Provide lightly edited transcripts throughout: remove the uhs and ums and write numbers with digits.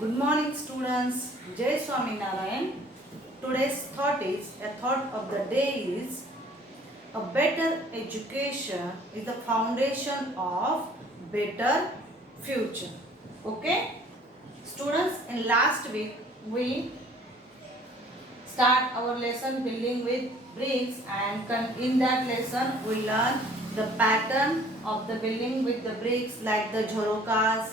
Good morning, students. Jai Swami Narayan. Today's thought of the day is a better education is the foundation of better future. Okay, students. In last week we start our lesson building with bricks, and in that lesson we learn the pattern of the building with the bricks, like the jhorokas,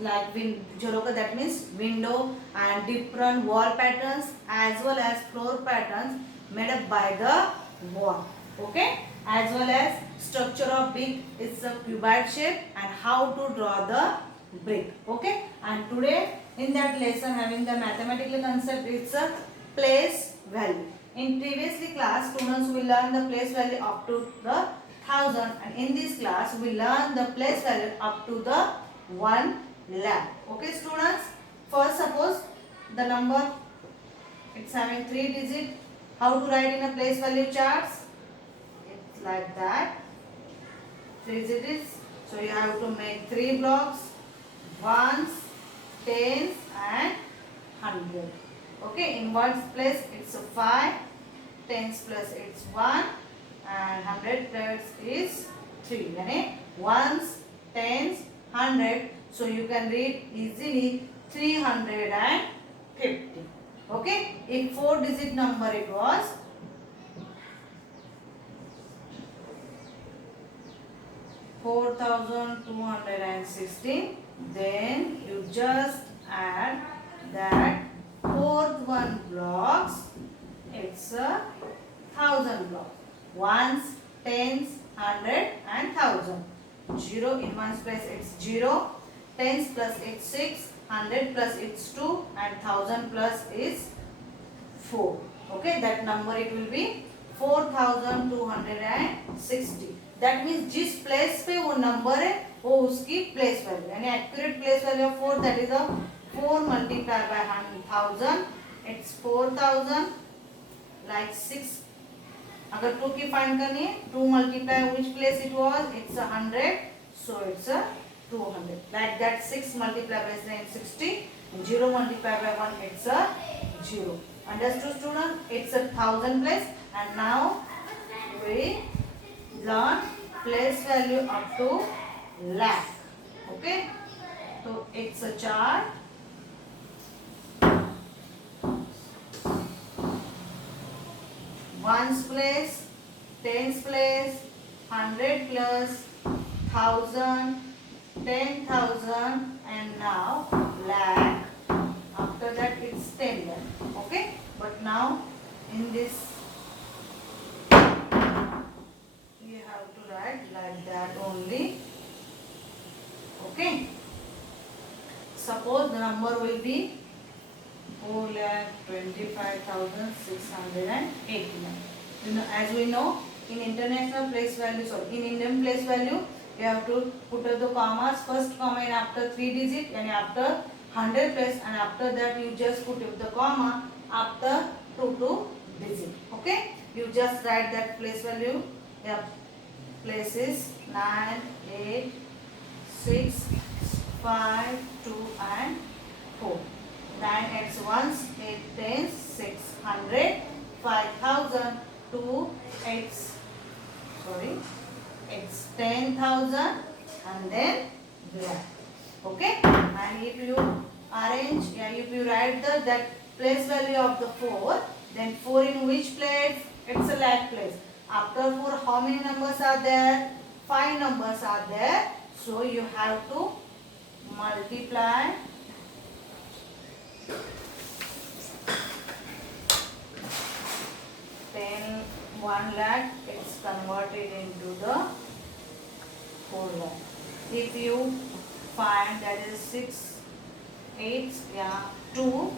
like jhoroka, that means window, and different wall patterns as well as floor patterns made up by the wall. Okay, as well as structure of brick, it's a cuboid shape, and how to draw the brick. Okay, and today in that lesson having the mathematical concept, it's a place value. In previously class, students will learn the place value up to the 1000, and in this class we learn the place value up to the 1 lakh. Okay, students. First, suppose the number it's having 3 digit. How to write in a place value charts? It's like that. 3 digits. So you have to make 3 blocks: ones, tens, and 100. Okay, in ones place it's a 5, tens plus it's 1, and 100 plus is 3. Yani ones, tens, 100. So you can read easily 350. Okay, if 4 digit number it was 4216, then you just add that fourth one blocks, it's a 1000 block. Ones, tens, 100 and 1000. 0 in ones place it's 0, tens plus it's 6, 100 plus it's 2, and 1000 plus is 4. Okay, that number it will be 4260. That means जिस place पे वो number है वो उसकी place value, यानी accurate place value of 4, that is a 4 multiplied by 1000, it's 4000. like 6, अगर 2 की find करनी है, 2 multiply which place it was, it's 100, so it's a 200. like that 6 multiplied by 60, and 0 multiplied by 1, it's a 0. Understood, student? It's a 1000 place, and now we learn place value up to lakh. Okay, so it's a chart. Ones place, tens place, 100 plus, 1000, 10,000, and now lakh. After that it's 10 lakh. Okay, but now in this you have to write like that only. Okay, suppose the number will be 4,25,689. As we know, in international place value, sorry, in Indian place value, you have to put the commas, first comma in after 3 digit, and after 100 place, and after that you just put the comma after 2 digit. Okay, you just write that place value. Yeah, places 9, 8, 6, 5, 2, and 4. 9 x ones, 8 tens, 600, 5000, 2 x, sorry, x 10,000, and then lakh. Okay, and if you arrange, if you write that place value of the 4, then 4 in which place? It's a lakh place. After 4, how many numbers are there? 5 numbers are there. So you have to multiply 1 lakh, it's converted into the 4 lakh. If you find that is 6, 8, 2,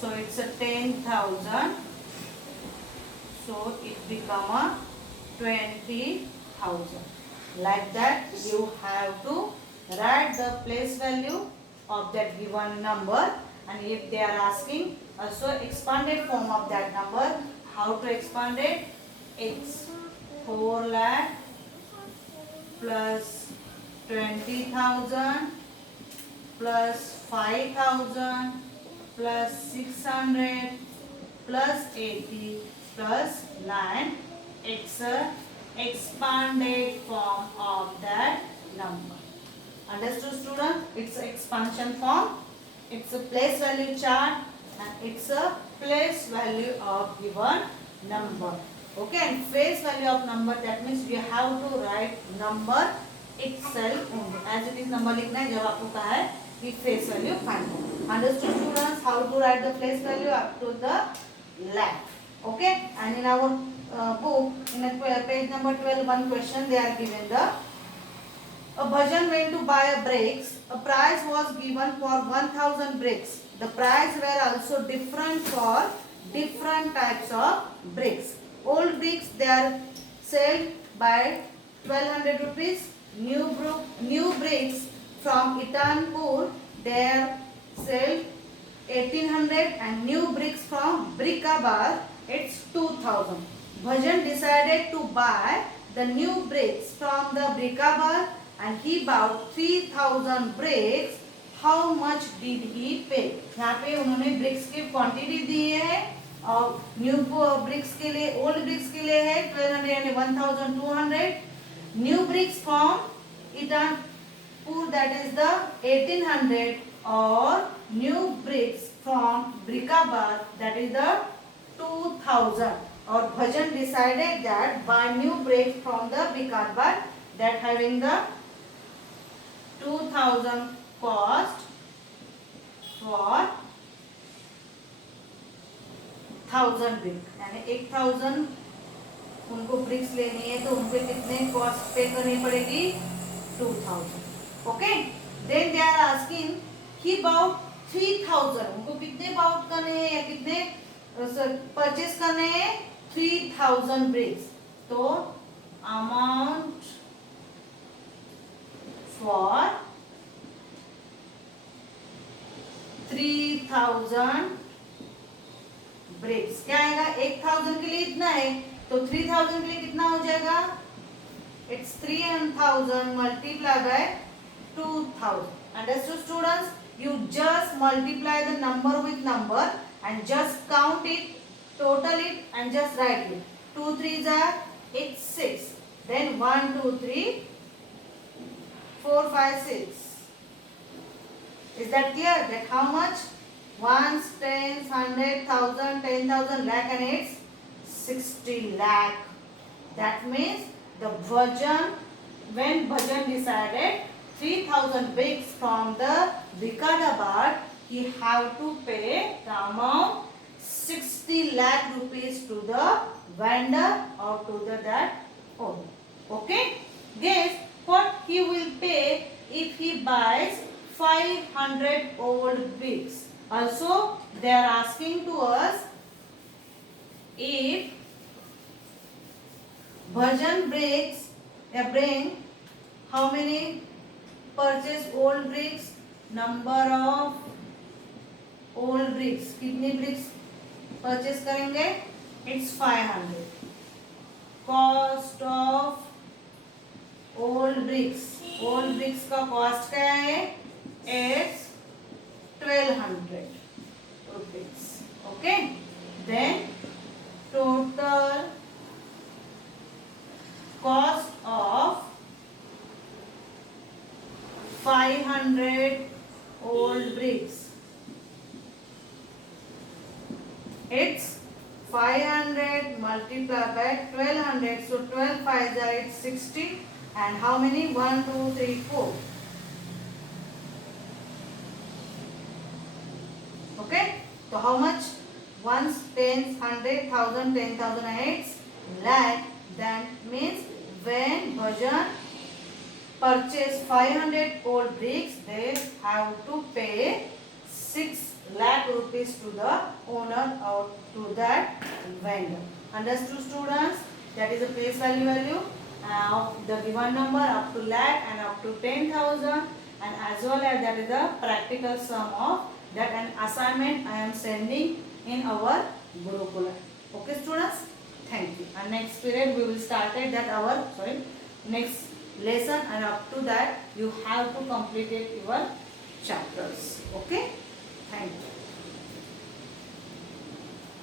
so it's a 10,000, so it become a 20,000. like that you have to write the place value of that given number, and if they are asking also expanded form of that number, how to expand it? It's 4 lakh plus 20,000 plus 5000 plus 600 plus 80 plus 9. It's a expanded form of that number. Understood, student? It's an expansion form. It's a place value chart and it's a place value of given number. Okay, and face value of number, that means we have to write number itself only. As it is number लिखना है, जब आपको कहा है कि face value find out. Understood, students? How to write the place value up to the lakh. Okay, and in our book, in page number 12, one question they are given the. A Bhajan went to buy a bricks. A price was given for 1000 bricks. The price were also different for different types of bricks. Old bricks they are sold by 1200 rupees. New bricks from Itanpur they are sold 1800 and new bricks from Brickabad it's 2000. Bhajan decided to buy the new bricks from the Brickabad and he bought 3000 bricks. How much did he pay? यहाँ पे उन्होंने bricks की quantity दी है और new bricks के लिए old bricks के लिए है 1200 यानी 1200. New bricks from Itanpur that is the 1800 or new bricks from Brickabad that is the 2000. Or Bhajan decided that buy new bricks from the Brickabad that having the 2000 cost for 1000 bricks. यानी 1000 उनको BRICS लेनी है तो उनको कितने cost पे करनी पड़ेगी 2000. Okay, then they are asking ही बाउट 3000 उनको कितने बाउट करने हैं या कितने परचेस करने हैं 3000 ब्रिक्स. तो अमाउंट फॉर 3000 ब्रिक्स क्या आएगा 1000 के लिए इतना है तो 3000 के लिए कितना हो जाएगा it's 3000 multiplied by 2000. Understood, students? You just multiply the number with number and just count it, total it and just write it. 2 3s are it's 6. Then 1 2 3 4 5 6. Is that clear? That how much? Ones, tens, 100, 1000, 10,000, lakh and it's 60 lakh. That means the Bhajan, when Bhajan decided 3000 bricks from the Brickabad, he have to pay the amount 60 lakh rupees to the vendor or to the that owner. Okay? Guess what he will pay if he buys 500 old bricks. Also, they are asking to us if Bhajan bring how many purchase old bricks, number of old bricks, कितनी bricks purchase करेंगे? It's 500. Cost of old bricks का cost क्या है? It's 1200 rupees. Okay. Then total cost of 500 old bricks. It's 500 multiplied by 1200. So 12 5s are it's 60. And how many? 1 2 3 4. Okay. So how much? Ones, tens, 100, 1000, 10,000 eights, lakh. That means when Bhajan purchase 500 old bricks, they have to pay 6 lakh rupees to the owner or to that vendor. Understood, students? That is a place value of the given number up to lakh and up to 10,000, and as well as that is the practical sum of that an assignment I am sending in our Gurukula. Okay, students? Thank you. And next period we will start at that next lesson, and up to that you have to complete it your chapters. Okay, thank you.